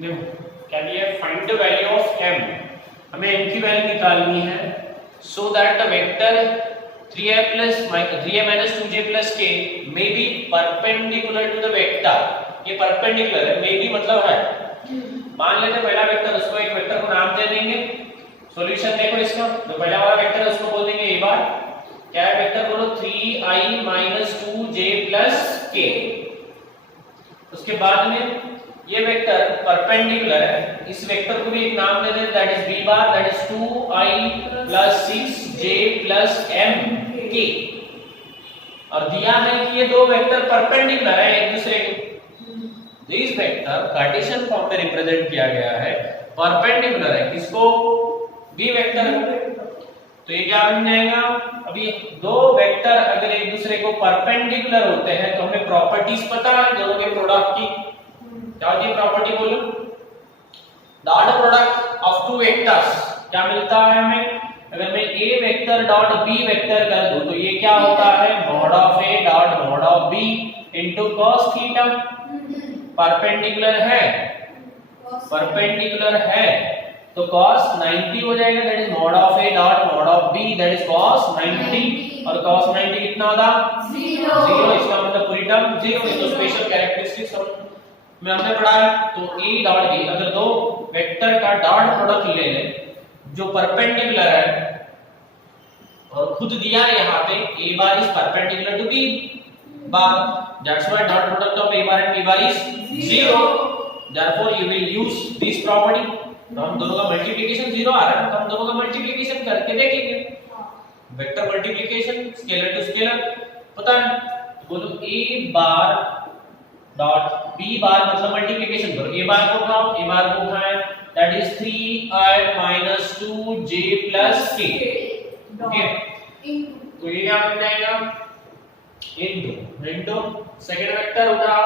देखो क्या दिया है, find the value of m, हमें m की वैल्यू निकालनी है so that the vector 3a minus 2j plus k may be perpendicular to the vector। ये परपेंडिकुलर है, मे बी मतलब है, मान लेते हैं पहला वेक्टर, उसको एक वेक्टर को नाम दे देंगे। सॉल्यूशन देखो इसका, जो पहला वाला वेक्टर है उसको बोल देंगे a बार, क्या है वेक्टर बोलो 3i minus 2j plus k। उसके बाद में ये वेक्टर परपेंडिकुलर है, इस वेक्टर को भी एक नाम दे दें, that is b bar, that is 2i plus 6j plus mk। और दिया है कि ये दो वेक्टर परपेंडिकुलर है एक दूसरे को, दिस वेक्टर कार्टेशियन फॉर्म में रिप्रेजेंट किया गया है, परपेंडिकुलर है किसको, b वेक्टर को। तो ये क्या बन जाएगा, अभी दो वेक्टर अगर एक दूसरे को परपेंडिकुलर होते हैं तो हमें प्रॉपर्टीज पता है दोनों के प्रोडक्ट की, क्या होती है प्रॉपर्टी बोलो, dot product of two vectors क्या मिलता है हमें, अगर मैं a vector dot b vector कर दूं तो ये क्या होता है, mod of a dot mod of b into cos theta. Perpendicular है, परपेंडिकुलर है तो cos 90 हो जाएगा, that is mod of a dot mod of b that is cos 90, और cos 90 कितना होता, 0, इसका मतलब पूरी टर्म 0। ये तो स्पेशल कैरेक्टरिस्टिक्स में हमने पढ़ा है। तो a डॉट b, अगर दो वेक्टर का डॉट प्रोडक्ट ले लें जो परपेंडिकुलर है, और खुद दिया है यहाँ पे a bar is perpendicular to b bar, that's why dot product of a bar and b bar is 0, therefore you will use this property. तो हम दोनों का मल्टीप्लिकेशन 0 आ रहा है तो हम दोनों का मल्टीप्लिकेशन करके देखेंगे, vector multiplication scalar to scalar पता है, तो बोलो a bar dot b bar मतलब मल्टीप्लिकेशन करो, a बार को उठाओ, a बार को उठाएं, that is 3i minus 2j plus k, okay. तो ये क्या बन जाएगा, इनटू सेकंड वेक्टर उठाओ,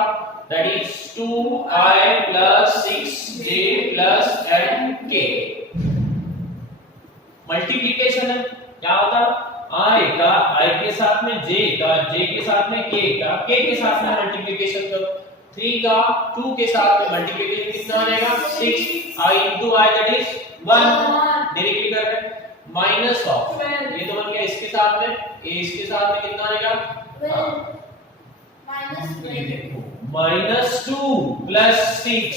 that is 2i plus 6j plus mk। Multiplication है, क्या होता i का i के साथ में j का, j के साथ में k का, k के साथ में मल्टीप्लिकेशन करो, 3 का 2 के साथ में मल्टीप्लिकेशन कितना आ जाएगा, 6i into i that is 1, directly कर रहे हैं, माइनस ऑफ ये तो बन गया इसके साथ में, a इसके साथ में कितना आएगा, माइनस 2 प्लस 6,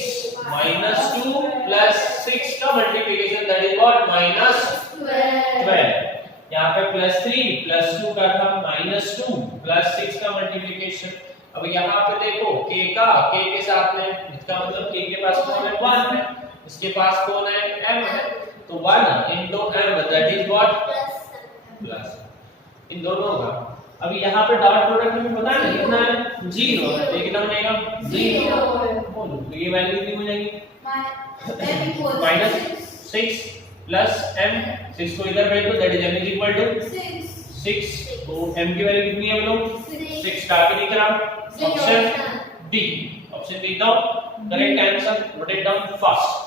माइनस 2 प्लस 6 का multiplication that is what, minus 12। यहाँ पे प्लस 3 प्लस 2 का था माइनस 2 प्लस 6 का मल्टीप्लिकेशन। अब यहाँ पे देखो k का k के साथ में, इसका मतलब k के पास कौन है, 1 है, इसके पास कौन है, m है, तो 1 into m that is what, plus इन दोनों का। अभी यहाँ पे डॉट प्रोडक्ट में पता है कितना है, 0 है, ये कितना बनेगा 0, बोलो तो ये वैल्यू कितनी हो जाएगी, माइनस 6 प्लस m, 6 को इधर भेज दो that is m is equal to 6, तो m की वैल्यू कितनी है बोलो, 6 का आगे दिख रहा ऑप्शन डी, ऑप्शन डी दो correct answer, note it down fast.